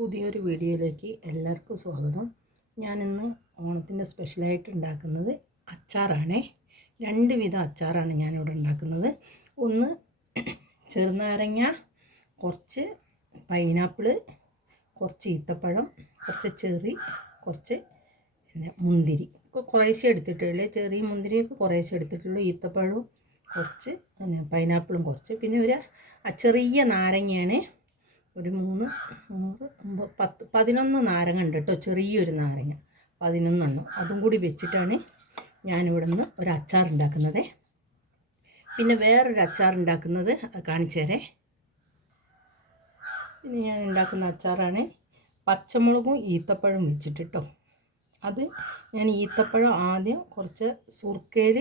പുതിയൊരു വീഡിയോയിലേക്ക് എല്ലാവർക്കും സ്വാഗതം. ഞാനിന്ന് ഓണത്തിന്റെ സ്പെഷ്യലായിട്ട് ഉണ്ടാക്കുന്നത് അച്ചാറാണ്. രണ്ട് വിധം അച്ചാറാണ് ഞാനിവിടെ ഉണ്ടാക്കുന്നത്. ഒന്ന് ചെറുനാരങ്ങ കുറച്ച് പൈനാപ്പിൾ കുറച്ച് ഈത്തപ്പഴം കുറച്ച് ചെറി കുറച്ച് പിന്നെ മുന്തിരി. കുറേശ്ശെ എടുത്തിട്ടുള്ളൂ. ചെറിയ മുന്തിരിയൊക്കെ കുറേശ്ശെ എടുത്തിട്ടുള്ളൂ. ഈത്തപ്പഴവും കുറച്ച് പിന്നെ പൈനാപ്പിളും കുറച്ച്. പിന്നെ ഒരു ചെറിയ നാരങ്ങയാണ്. ഒരു മൂന്ന് നൂറ് ഒമ്പത് പത്ത് പതിനൊന്ന് നാരങ്ങ ഉണ്ട് കേട്ടോ ചെറിയൊരു നാരങ്ങ. പതിനൊന്നെണ്ണം. അതും കൂടി വെച്ചിട്ടാണ് ഞാനിവിടെ നിന്ന് ഒരു അച്ചാർ ഉണ്ടാക്കുന്നത്. പിന്നെ വേറൊരു അച്ചാർ ഉണ്ടാക്കുന്നത് കാണിച്ചു തരേ. പിന്നെ ഞാൻ ഉണ്ടാക്കുന്ന അച്ചാറാണ് പച്ചമുളകും ഈത്തപ്പഴം വെച്ചിട്ട് കേട്ടോ. അത് ഞാൻ ഈത്തപ്പഴം ആദ്യം കുറച്ച് സുർക്കയിൽ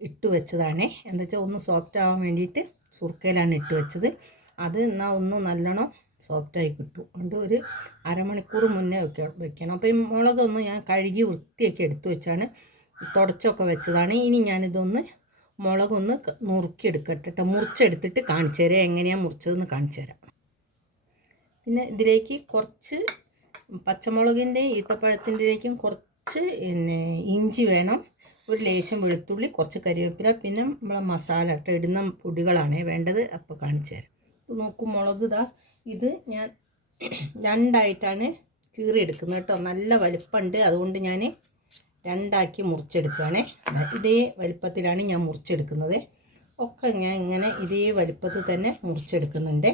ഇട്ട് വെച്ചതാണേ. എന്താ വെച്ചാൽ ഒന്ന് സോഫ്റ്റ് ആവാൻ വേണ്ടിയിട്ട് സുർക്കയിലാണ് ഇട്ട് വെച്ചത്. അത് എന്നാൽ ഒന്ന് നല്ലോണം സോഫ്റ്റായി കിട്ടും. അതുകൊണ്ട് ഒരു അരമണിക്കൂർ മുന്നേ വെക്ക വെക്കണം. അപ്പോൾ ഈ മുളകൊന്ന് ഞാൻ കഴുകി വൃത്തിയൊക്കെ എടുത്തു വെച്ചാണ് തുടച്ചൊക്കെ വെച്ചതാണ്. ഇനി ഞാനിതൊന്ന് മുളകൊന്ന് നുറുക്കിയെടുക്കട്ടെ കേട്ടോ മുറിച്ചെടുത്തിട്ട് കാണിച്ചു തരാം. എങ്ങനെയാണ് മുറിച്ചതെന്ന് കാണിച്ചു തരാം. പിന്നെ ഇതിലേക്ക് കുറച്ച് പച്ചമുളകിന്റെ ഈത്തപ്പഴത്തിന്റെയും കുറച്ച് പിന്നെ ഇഞ്ചി വേണം. ഒരു ലേശം വെളുത്തുള്ളി കുറച്ച് കരിവേപ്പില പിന്നെ നമ്മളെ മസാല ഇടുന്ന പൊടികളാണ് വേണ്ടത്. അപ്പോൾ കാണിച്ചു തരാം. നോക്കൂ മുളക് ഇതാ. ഇത് ഞാൻ രണ്ടായിട്ടാണ് കീറിയെടുക്കുന്നത് കേട്ടോ. നല്ല വലുപ്പമുണ്ട്. അതുകൊണ്ട് ഞാൻ രണ്ടാക്കി മുറിച്ചെടുക്കുകയാണേ. ഇതേ വലുപ്പത്തിലാണ് ഞാൻ മുറിച്ചെടുക്കുന്നത്. ഒക്കെ ഞാൻ ഇങ്ങനെ ഇതേ വലുപ്പത്തിൽ തന്നെ മുറിച്ചെടുക്കുന്നുണ്ട്.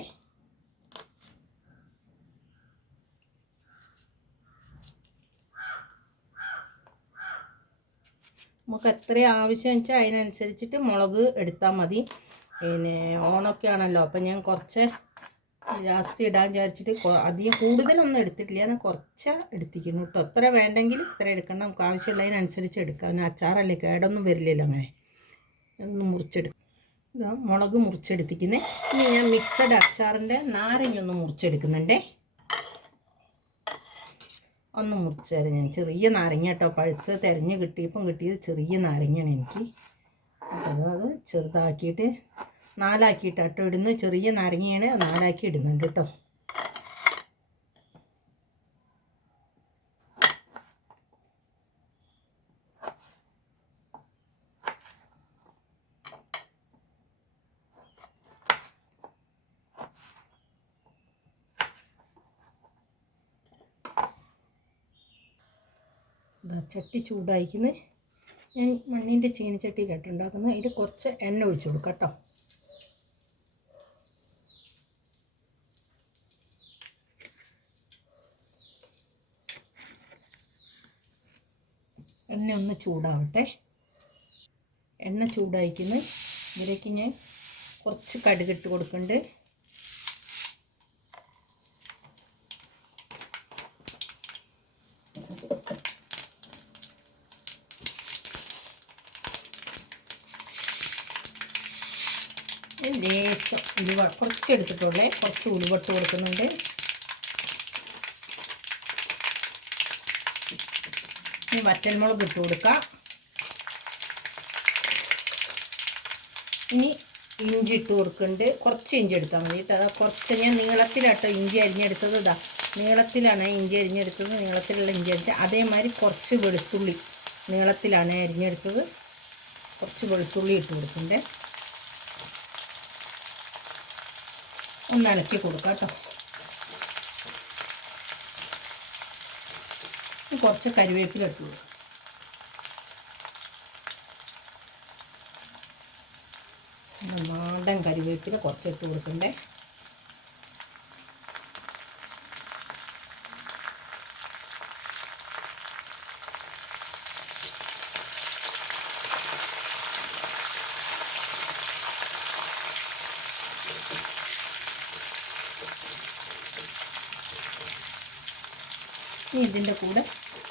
നമുക്ക് എത്ര ആവശ്യം വെച്ചാൽ അതിനനുസരിച്ചിട്ട് മുളക് എടുത്താൽ മതി. പിന്നെ ഓണൊക്കെ ആണല്ലോ അപ്പം ഞാൻ കുറച്ച് ജാസ്തി ഇടാൻ വിചാരിച്ചിട്ട് അധികം കൂടുതലൊന്നും എടുത്തിട്ടില്ല. ഞാൻ കുറച്ച് എടുത്തിരിക്കുന്നു കേട്ടോ എത്ര വേണ്ടെങ്കിൽ ഇത്ര എടുക്കണം. നമുക്ക് ആവശ്യമുള്ളതിനനുസരിച്ച് എടുക്കാം. പിന്നെ അച്ചാറല്ലേ കേടൊന്നും വരില്ലല്ലോ അങ്ങനെ. ഒന്ന് മുറിച്ചെടുക്കും ഇതാ മുളക് മുറിച്ചെടുത്തിരിക്കുന്നത് ഇനി ഞാൻ മിക്സഡ് അച്ചാറിന്റെ നാരങ്ങ ഒന്ന് മുറിച്ചെടുക്കുന്നുണ്ടേ. ഒന്ന് മുറിച്ചു തരാം ഞാൻ. ചെറിയ നാരങ്ങ കേട്ടോ പഴുത്ത് തിരഞ്ഞ് കിട്ടിയപ്പം കിട്ടിയത് ചെറിയ നാരങ്ങയാണ് എനിക്ക്. അപ്പോൾ അത് ചെറുതാക്കിയിട്ട് നാലാക്കിയിട്ട് അട്ട ഇടുന്നു ചെറിയ നാരങ്ങയാണ് നാലാക്കി ഇടുന്നുണ്ട് കേട്ടോ. ചട്ടി ചൂടായിക്കുന്നത് ഞാൻ മണ്ണിന്റെ ചീനിച്ചട്ടിയിലിട്ട് ഉണ്ടാക്കുന്നത് ഇതിൽ കുറച്ച് എണ്ണ ഒഴിച്ചു കൊടുക്കാം കേട്ടോ. എണ്ണ ഒന്ന് ചൂടാവട്ടെ. എണ്ണ ചൂടായിക്കുന്നത് ഇതിലേക്ക് ഞാൻ കുറച്ച് കടുകിട്ട് കൊടുക്കുന്നുണ്ട് ലേശം ഉലുവ കുറച്ച് എടുത്തിട്ടുള്ളേ കുറച്ച് ഉലുവട്ട് കൊടുക്കുന്നുണ്ട്. ഇനി വറ്റൽമുളക് ഇട്ട് കൊടുക്കാം. ഇനി ഇഞ്ചി ഇട്ട് കൊടുക്കുന്നുണ്ട്. കുറച്ച് ഇഞ്ചി എടുത്താൽ മതി കേട്ടോ. അതാ കുറച്ച് ഞാൻ നീളത്തിലാട്ടോ ഇഞ്ചി അരിഞ്ഞെടുത്തത്. ഇതാ നീളത്തിലാണ് ഇഞ്ചി അരിഞ്ഞെടുത്തത്. നീളത്തിലുള്ള ഇഞ്ചി അരിച്ച അതേമാതിരി കുറച്ച് വെളുത്തുള്ളി നീളത്തിലാണ് അരിഞ്ഞെടുത്തത്. കുറച്ച് വെളുത്തുള്ളി ഇട്ട് കൊടുക്കുന്നുണ്ട്. ഒന്ന് ഇളക്കി കൊടുക്കാം കേട്ടോ. കുറച്ച് കരിവേപ്പില ഇട്ട് നാടൻ കരിവേപ്പില കുറച്ച് ഇട്ട് കൊടുക്കണ്ടേ? ഇനി ഇതിന്റെ കൂടെ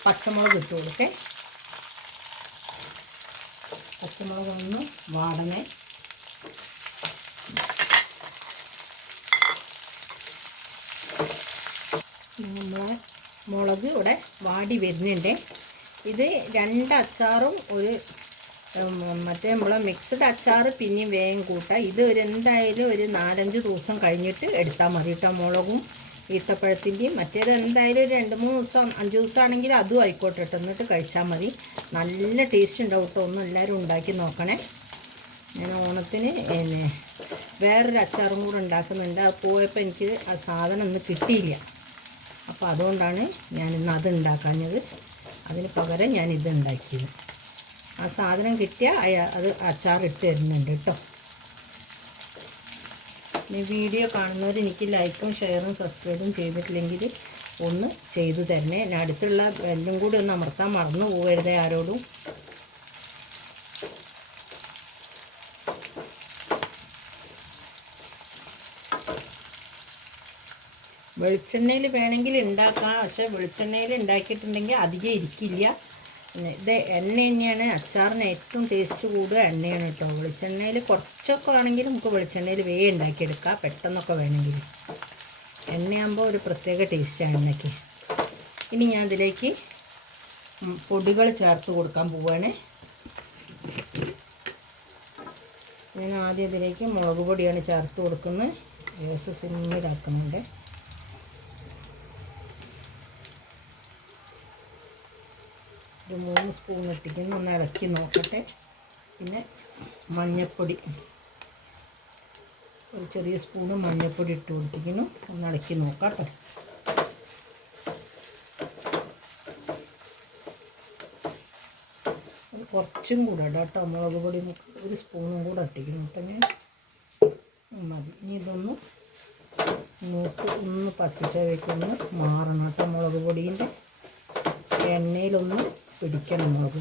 പച്ചമുളക് ഇട്ട് കൊടുക്കേ. പച്ചമുളക് ഒന്ന് വാടണേ. നമ്മളെ മുളക് ഇവിടെ വാടി വരുന്നുണ്ട്. ഇത് രണ്ട് അച്ചാറും ഒരു മറ്റേ നമ്മളെ മിക്സ്ഡ് അച്ചാർ പിന്നെയും വേഗം കൂട്ടാം. ഇത് ഒരു എന്തായാലും ഒരു നാലഞ്ച് ദിവസം കഴിഞ്ഞിട്ട് എടുത്താൽ മതി കേട്ടോ മുളകും ഈത്തപ്പഴത്തിന്റെയും മറ്റേത് എന്തായാലും ഒരു രണ്ട് മൂന്ന് ദിവസം അഞ്ച് ദിവസമാണെങ്കിൽ അതും ആയിക്കോട്ടെ കേട്ടോ എന്നിട്ട് കഴിച്ചാൽ മതി. നല്ല ടേസ്റ്റ് ഉണ്ടാവും കേട്ടോ ഒന്ന് എല്ലാവരും ഉണ്ടാക്കി നോക്കണേ. ഞാൻ ഓണത്തിന് പിന്നെ വേറൊരു അച്ചാറും കൂടെ ഉണ്ടാക്കുന്നുണ്ട്. അത് പോയപ്പോൾ എനിക്ക് ആ സാധനം ഒന്നും കിട്ടിയില്ല. അപ്പോൾ അതുകൊണ്ടാണ് ഞാൻ ഇന്ന് അത് ഉണ്ടാക്കാഞ്ഞത്. അതിന് പകരം ഞാൻ ഇത് ഉണ്ടാക്കിയത്. ആ സാധനം കിട്ടിയാൽ അത് അച്ചാർ ഇട്ട് തരുന്നുണ്ട് കേട്ടോ വീഡിയോ കാണുന്നവർ എനിക്ക് ലൈക്കും ഷെയറും സബ്സ്ക്രൈബും ചെയ്തിട്ടില്ലെങ്കിൽ ഒന്ന് ചെയ്തു തന്നെ ഞാൻ അടുത്തുള്ള ബെല്ലും കൂടി ഒന്ന് അമർത്താൻ മറന്നു പോകരുതേ ആരോടും. വെളിച്ചെണ്ണയിൽ വേണമെങ്കിൽ ഉണ്ടാക്കാം. പക്ഷെ വെളിച്ചെണ്ണയിൽ ഉണ്ടാക്കിയിട്ടുണ്ടെങ്കിൽ അധികം ഇരിക്കില്ല. ഇത് എണ്ണ തന്നെയാണ്. അച്ചാറിന് ഏറ്റവും ടേസ്റ്റ് കൂടുക എണ്ണയാണ് കേട്ടോ. വെളിച്ചെണ്ണയിൽ കുറച്ചൊക്കെ ആണെങ്കിൽ നമുക്ക് വെളിച്ചെണ്ണയിൽ വേ ഉണ്ടാക്കിയെടുക്കാം. പെട്ടെന്നൊക്കെ വേണമെങ്കിൽ. എണ്ണയാകുമ്പോൾ ഒരു പ്രത്യേക ടേസ്റ്റാണ് എണ്ണയ്ക്ക്. ഇനി ഞാൻ അതിലേക്ക് പൊടികൾ ചേർത്ത് കൊടുക്കാൻ പോവുകയാണ് ഞാൻ ആദ്യം ഇതിലേക്ക് മുളക് പൊടിയാണ് ചേർത്ത് കൊടുക്കുന്നത്. ഗ്യാസ് സിമ്മിലാക്കുന്നുണ്ട്. ഒരു മൂന്ന് സ്പൂൺ ഇട്ടിട്ട് ഒന്ന് ഇളക്കി നോക്കട്ടെ. പിന്നെ മഞ്ഞൾപ്പൊടി ഒരു ചെറിയ സ്പൂണ് മഞ്ഞൾപ്പൊടി ഇട്ട് കൊടുത്തിരിക്കുന്നു. ഒന്ന് ഇളക്കി നോക്കാം കുറച്ചും കൂടെ ഇടാം കേട്ടോ. മുളക് പൊടി ഒരു സ്പൂണും കൂടെ ഇട്ടിരിക്കുന്നു കേട്ടോ ഞാൻ. മതി. ഇനി ഇതൊന്ന് നോക്ക് ഒന്ന് പച്ചച്ചവയ്ക്കൊന്ന് മാറണം കേട്ടോ മുളക് പൊടീന്റെ. എണ്ണയിലൊന്ന് പിടിക്കണം മുളക്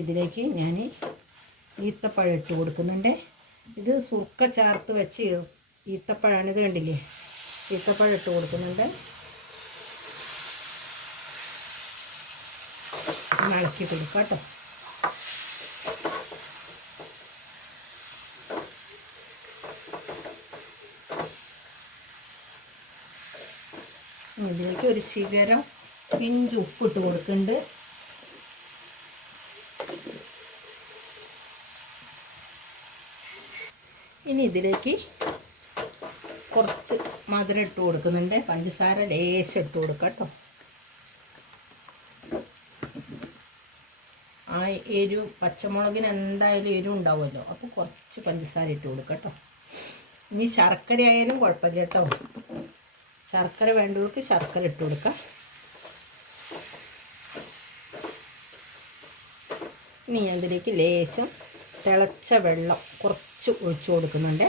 ഇതിലേക്ക് ഞാൻ ഈത്തപ്പഴം ഇട്ട് കൊടുക്കുന്നുണ്ട്. ഇത് സുർക്ക ചേർത്ത് വെച്ച് ഈത്തപ്പഴമാണ് ഇത് കണ്ടില്ലേ? ഈത്തപ്പഴം ഇട്ട് കൊടുക്കുന്നുണ്ട്. ഇളക്കി കൊടുക്കാം കേട്ടോ. ഇതിലേക്ക് ഒരു ശിഖരം പിഞ്ച് ഉപ്പിട്ട് കൊടുക്കുന്നുണ്ട്. ഇനി ഇതിലേക്ക് കുറച്ച് മധുരം ഇട്ട് കൊടുക്കുന്നുണ്ട്. പഞ്ചസാര ലേശം ഇട്ട് കൊടുക്കാം കേട്ടോ. ആ എരിവ് പച്ചമുളകിന് എന്തായാലും എരിവ് ഉണ്ടാവുമല്ലോ. അപ്പോൾ കുറച്ച് പഞ്ചസാര ഇട്ട് കൊടുക്കാം കേട്ടോ. ഇനി ശർക്കര ആയാലും കുഴപ്പമില്ല കേട്ടോ. ശർക്കര വേണ്ടവർക്ക് ശർക്കര ഇട്ട് കൊടുക്കാം. ഇനി അതിലേക്ക് ലേശം തിളച്ച വെള്ളം കുറച്ച് ഒഴിച്ചു കൊടുക്കുന്നുണ്ട്.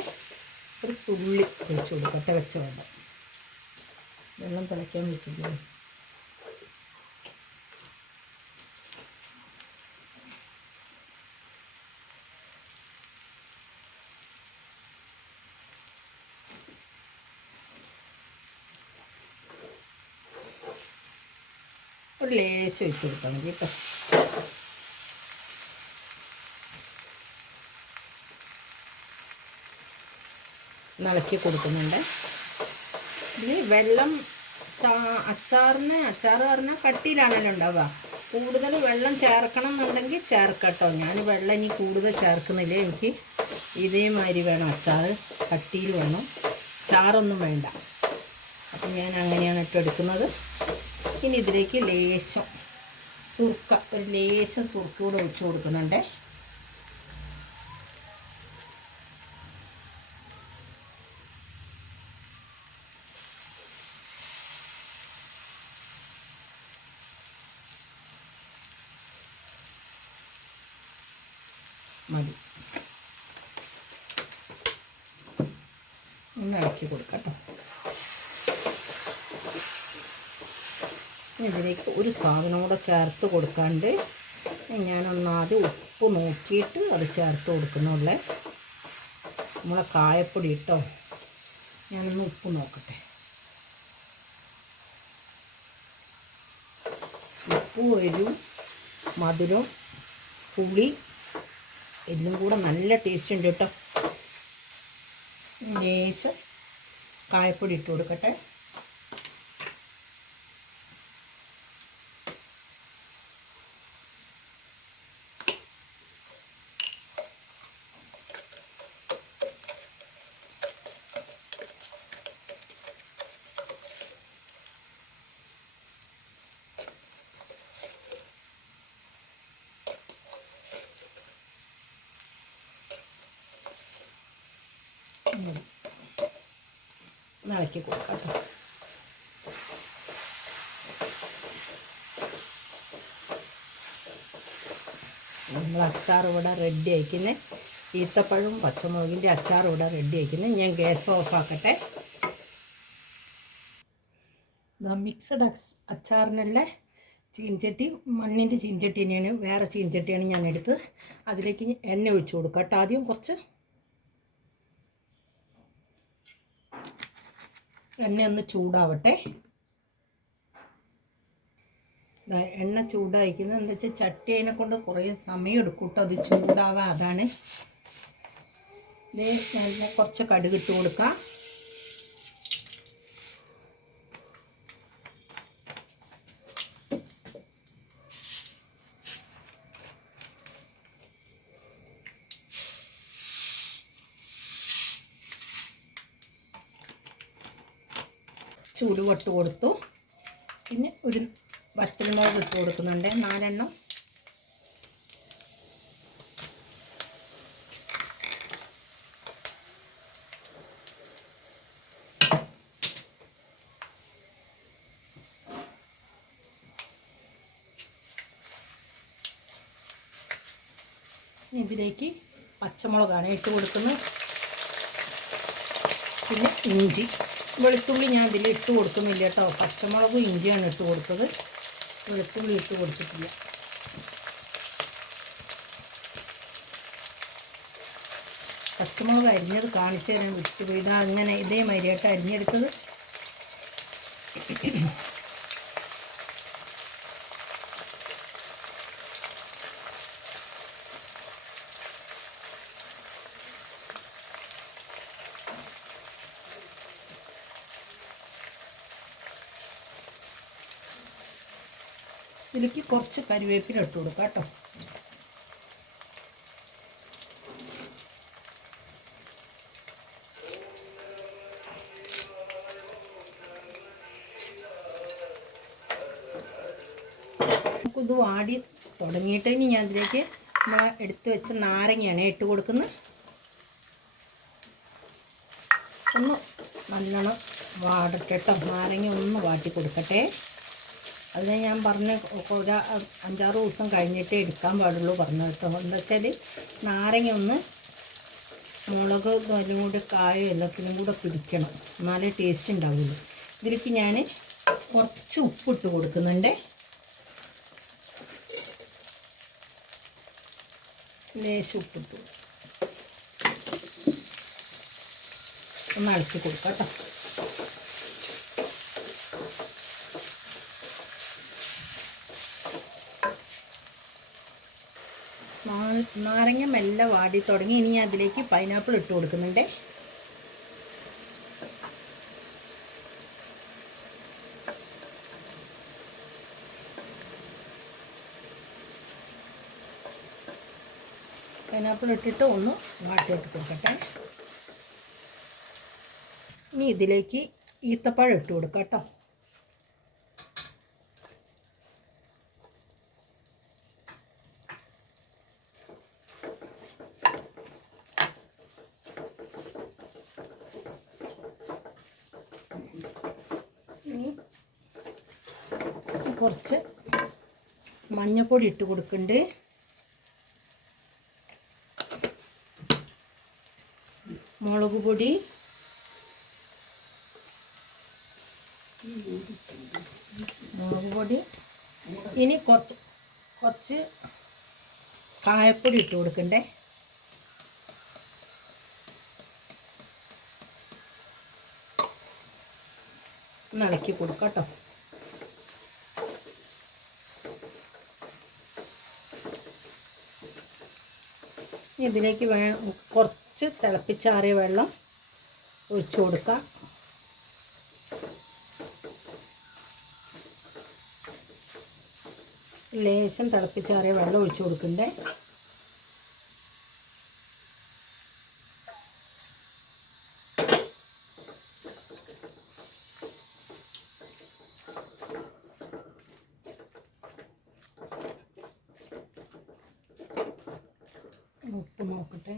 ഒരു തുള്ളി ഒഴിച്ചു കൊടുക്കാം തിളച്ച വെള്ളം. വെള്ളം തിളയ്ക്കാൻ വെച്ചില്ലേ ലേശം ഒഴിച്ച് കൊടുത്താൽ കേട്ടോ. നിളക്കി കൊടുക്കുന്നുണ്ട്. ഇതിൽ വെള്ളം അച്ചാറിന് അച്ചാറ് പറഞ്ഞാൽ കട്ടിയിലാണല്ലോ ഉണ്ടാവുക. കൂടുതൽ വെള്ളം ചേർക്കണം എന്നുണ്ടെങ്കിൽ ചേർക്കട്ടോ. ഞാൻ വെള്ളം ഇനി കൂടുതൽ ചേർക്കുന്നില്ല. എനിക്ക് ഇതേമാതിരി വേണം. അച്ചാർ കട്ടിയിൽ വേണം. ചാറൊന്നും വേണ്ട. അപ്പം ഞാൻ അങ്ങനെയാണ് ഇട്ട് എടുക്കുന്നത്. ഇനി ഇതിലേക്ക് ലേശം സുർക്ക ഒരു ലേശം സുർക്ക കൂടെ ഒഴിച്ച് കൊടുക്കുന്നുണ്ട്. മതി. ഒന്ന് ഇളക്കി കൊടുക്കാം കേട്ടോ. ഇതിലേക്ക് ഒരു സാധനം കൂടെ ചേർത്ത് കൊടുക്കാണ്ട് ഞാനൊന്നാദ്യം ഉപ്പ് നോക്കിയിട്ട് അത് ചേർത്ത് കൊടുക്കുന്നുള്ളേ. നമ്മളെ കായപ്പൊടി ഇട്ടോ? ഞാനൊന്ന് ഉപ്പ് നോക്കട്ടെ. ഉപ്പ് എരിവും മധുരം പുളി എല്ലാം കൂടെ നല്ല ടേസ്റ്റ് ഉണ്ട് കേട്ടോ. ലേശം കായപ്പൊടി ഇട്ട് കൊടുക്കട്ടെ. ഇളക്കി കൊടുക്കാം നമ്മൾ അച്ചാർ ഇവിടെ റെഡി ആയിക്കുന്നത് ഈത്തപ്പഴവും പച്ചമുളകിന്റെ അച്ചാർ ഇവിടെ റെഡി ആയിക്കുന്നത് ഞാൻ ഗ്യാസ് ഓഫാക്കട്ടെ മിക്സഡ് അച്ചാറിനുള്ള ചീൻചട്ടി മണ്ണിന്റെ ചീൻചട്ടി തന്നെയാണ്. വേറെ ചീൻചട്ടിയാണ് ഞാൻ എടുത്ത് അതിലേക്ക് എണ്ണ ഒഴിച്ചു കൊടുക്കാം കേട്ടോ ആദ്യം കുറച്ച് എണ്ണ ഒന്ന് ചൂടാവട്ടെ. എണ്ണ ചൂടായിരിക്കുന്നത് എന്താ വെച്ചാൽ ചട്ടി അതിനെ കൊണ്ട് കുറേ സമയം എടുക്കും കേട്ടോ അത് ചൂടാവാൻ അതാണ്. ഇത് ഞാൻ കുറച്ച് കടുക് ഇട്ട് കൊടുക്കാം ചൂടുപൊട്ട് കൊടുത്തു. പിന്നെ ഒരു വറ്റൽമുളക് ഇട്ട് കൊടുക്കുന്നുണ്ട്. നാലെണ്ണം. ഇതിലേക്ക് പച്ചമുളകാണ് ഇട്ട് കൊടുക്കുന്നത്. പിന്നെ ഇഞ്ചി. വെളുത്തുള്ളി ഞാൻ ഇതിൽ ഇട്ട് കൊടുക്കുന്നില്ല കേട്ടോ. പച്ചമുളകും ഇഞ്ചിയാണ് ഇട്ട് കൊടുത്തത്. വെളുത്തുള്ളി ഇട്ട് കൊടുത്തിട്ടില്ല. പച്ചമുളക് അരിഞ്ഞത് കാണിച്ചു തരാൻ വിട്ടുപോയി ഇതാ അങ്ങനെ ഇതേ മരിയായിട്ട് അരിഞ്ഞെടുത്തത്. ഇതിലേക്ക് കുറച്ച് കരിവേപ്പില ഇട്ട് കൊടുക്കാം കേട്ടോ. നമുക്കിത് വാടി തുടങ്ങിയിട്ട് ഇനി ഞാൻ ഇതിലേക്ക് നമ്മൾ എടുത്ത് വെച്ച നാരങ്ങയാണ് ഇട്ട് കൊടുക്കുന്നത്. ഒന്ന് നല്ലോണം വാടട്ടെ കേട്ടോ. നാരങ്ങ ഒന്ന് വാട്ടി കൊടുക്കട്ടെ. അത് ഞാൻ പറഞ്ഞ ഒരു അഞ്ചാറ് ദിവസം കഴിഞ്ഞിട്ടേ എടുക്കാൻ പാടുള്ളൂ പറഞ്ഞു കേട്ടോ. എന്താ വെച്ചാൽ നാരങ്ങ ഒന്ന് മുളക് എല്ലാം കൂടി കായും എല്ലാത്തിനും കൂടെ പിടിക്കണം. എന്നാലേ ടേസ്റ്റ് ഉണ്ടാവുള്ളൂ. ഇതിലേക്ക് ഞാൻ കുറച്ച് ഉപ്പിട്ട് കൊടുക്കുന്നുണ്ട്. ലേശം ഉപ്പിട്ട്. ഒന്ന് ഇളക്കി കൊടുക്കാം കേട്ടോ. നാരങ്ങ മെല്ലെ വാടി തുടങ്ങി. ഇനി അതിലേക്ക് പൈനാപ്പിൾ ഇട്ട് കൊടുക്കുന്നുണ്ട്. പൈനാപ്പിൾ ഇട്ടിട്ട് ഒന്ന് വാട്ടിയിട്ട് കൊടുക്കട്ടെ ഇനി ഇതിലേക്ക് ഈത്തപ്പഴം ഇട്ട് കൊടുക്കാം കേട്ടോ ഇനി കുറച്ച് മഞ്ഞൾപ്പൊടി ഇട്ട് കൊടുക്കുന്നുണ്ട് മുളക് പൊടി. മുളക് പൊടി. ഇനി കുറച്ച് കുറച്ച് കായപ്പൊടി ഇട്ട് കൊടുക്കണ്ടേ. നടക്കി കൊടുക്കാം കേട്ടോ. ഇതിലേക്ക് വേ കുറച്ച് തിളപ്പിച്ചാറിയ വെള്ളം ഒഴിച്ചു കൊടുക്കാം. ലേശം തിളപ്പിച്ചാറിയ വെള്ളം ഒഴിച്ചു കൊടുക്കണ്ടേ? നോക്കട്ടെ.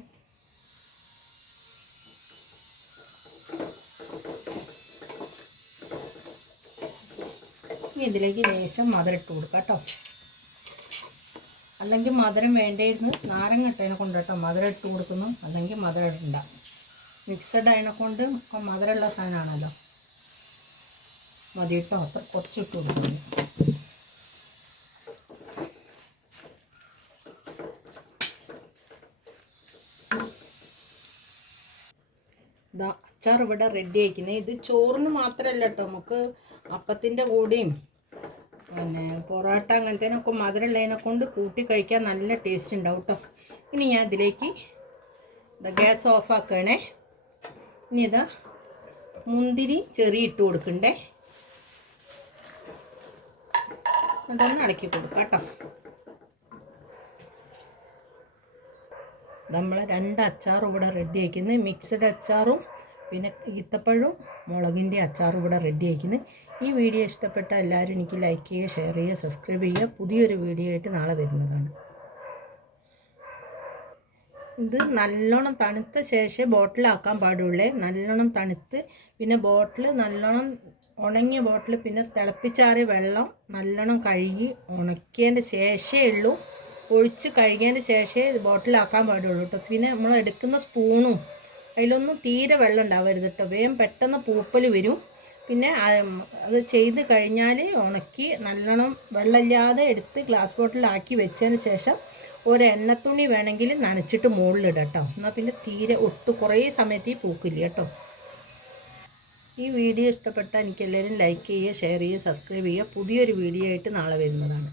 ഇതിലേക്ക് ലേശം മധുരം ഇട്ട് കൊടുക്കാം കേട്ടോ. അല്ലെങ്കിൽ മധുരം വേണ്ടിയിരുന്നു. നാരങ്ങ ഇട്ടതിനെ കൊണ്ട് കേട്ടോ. മധുരം ഇട്ട് കൊടുക്കുന്നു. അല്ലെങ്കിൽ മധുരം ഇടണ്ട. മിക്സഡ് അതിനെ കൊണ്ട് മധുരമുള്ള സാധനമാണല്ലോ. മതി കേട്ടോ. അത്ര കുറച്ചിട്ട് കൊടുക്കുന്നു. ഇതാ അച്ചാർ ഇവിടെ റെഡി ആയിരിക്കുന്നത് ഇത് ചോറിന് മാത്രമല്ല കേട്ടോ നമുക്ക് അപ്പത്തിന്റെ കൂടെയും പിന്നെ പൊറോട്ട അങ്ങനത്തേനൊക്കെ മധുരമുള്ളതിനെ കൊണ്ട് കൂട്ടി കഴിക്കാൻ നല്ല ടേസ്റ്റ് ഉണ്ടാവും കേട്ടോ ഇനി ഞാൻ ഇതിലേക്ക് ഇതാ ഗ്യാസ് ഓഫ് ആക്കണേ. ഇനി ഇതാ മുന്തിരി ചെറിയ ഇട്ട് കൊടുക്കണ്ടേ. അതൊന്ന് ഇളക്കി കൊടുക്കാം കേട്ടോ നമ്മളെ രണ്ട് അച്ചാറും ഇവിടെ റെഡി ആക്കുന്നത് മിക്സഡ് അച്ചാറും പിന്നെ ഈത്തപ്പഴവും മുളകിന്റെ അച്ചാറും ഇവിടെ റെഡി ആക്കുന്നത് ഈ വീഡിയോ ഇഷ്ടപ്പെട്ട എല്ലാവരും എനിക്ക് ലൈക്ക് ചെയ്യുക ഷെയർ ചെയ്യുക സബ്സ്ക്രൈബ് ചെയ്യുക. പുതിയൊരു വീഡിയോ ആയിട്ട് നാളെ വരുന്നതാണ്. ഇത് നല്ലോണം തണുത്ത ശേഷം ബോട്ടിലാക്കാൻ പാടുള്ളേ. നല്ലോണം തണുത്ത് പിന്നെ ബോട്ടിൽ നല്ലോണം ഉണങ്ങിയ ബോട്ടിൽ പിന്നെ തിളപ്പിച്ചാറിയ വെള്ളം നല്ലോണം കഴുകി ഉണക്കിയതിന്റെ ശേഷമേ ഉള്ളൂ. ഒഴിച്ച് കഴുകിയതിന് ശേഷമേ ബോട്ടിലാക്കാൻ പാടുള്ളൂ കേട്ടോ. പിന്നെ നമ്മൾ എടുക്കുന്ന സ്പൂണും അതിലൊന്നും തീരെ വെള്ളം ഉണ്ടാവരുത് കേട്ടോ. വേഗം പെട്ടെന്ന് പൂപ്പൽ വരും. പിന്നെ അത് ചെയ്ത് കഴിഞ്ഞാൽ ഉണക്കി നല്ലോണം വെള്ളമില്ലാതെ എടുത്ത് ഗ്ലാസ് ബോട്ടിലാക്കി വെച്ചതിന് ശേഷം ഒരു എണ്ണത്തുണി വേണമെങ്കിൽ നനച്ചിട്ട് മുകളിലിടാം കേട്ടോ. എന്നാൽ പിന്നെ തീരെ ഒട്ട് കുറേ സമയത്ത് ഈ പൂക്കില്ല കേട്ടോ. ഈ വീഡിയോ ഇഷ്ടപ്പെട്ടാൽ എനിക്ക് എല്ലാവരും ലൈക്ക് ചെയ്യുക ഷെയർ ചെയ്യുക സബ്സ്ക്രൈബ് ചെയ്യുക. പുതിയൊരു വീഡിയോ ആയിട്ട് നാളെ വരുന്നതാണ്.